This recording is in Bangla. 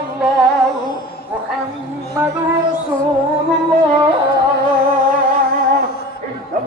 الله محمد رسول الله